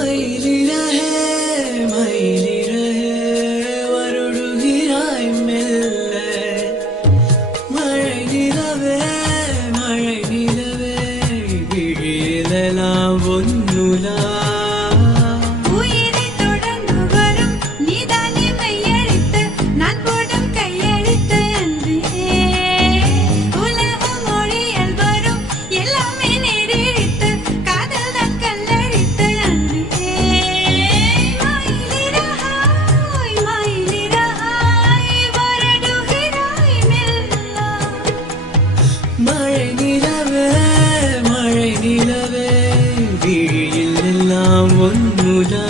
மயிலி ரஹே மயிலி ரஹே வருடுகிறாய் மெல்ல மழை நிலவே விழியிலெல்லாம் ஒன்னுலா மழை நிலவே விழியிலெல்லாம் ஒன்னுலா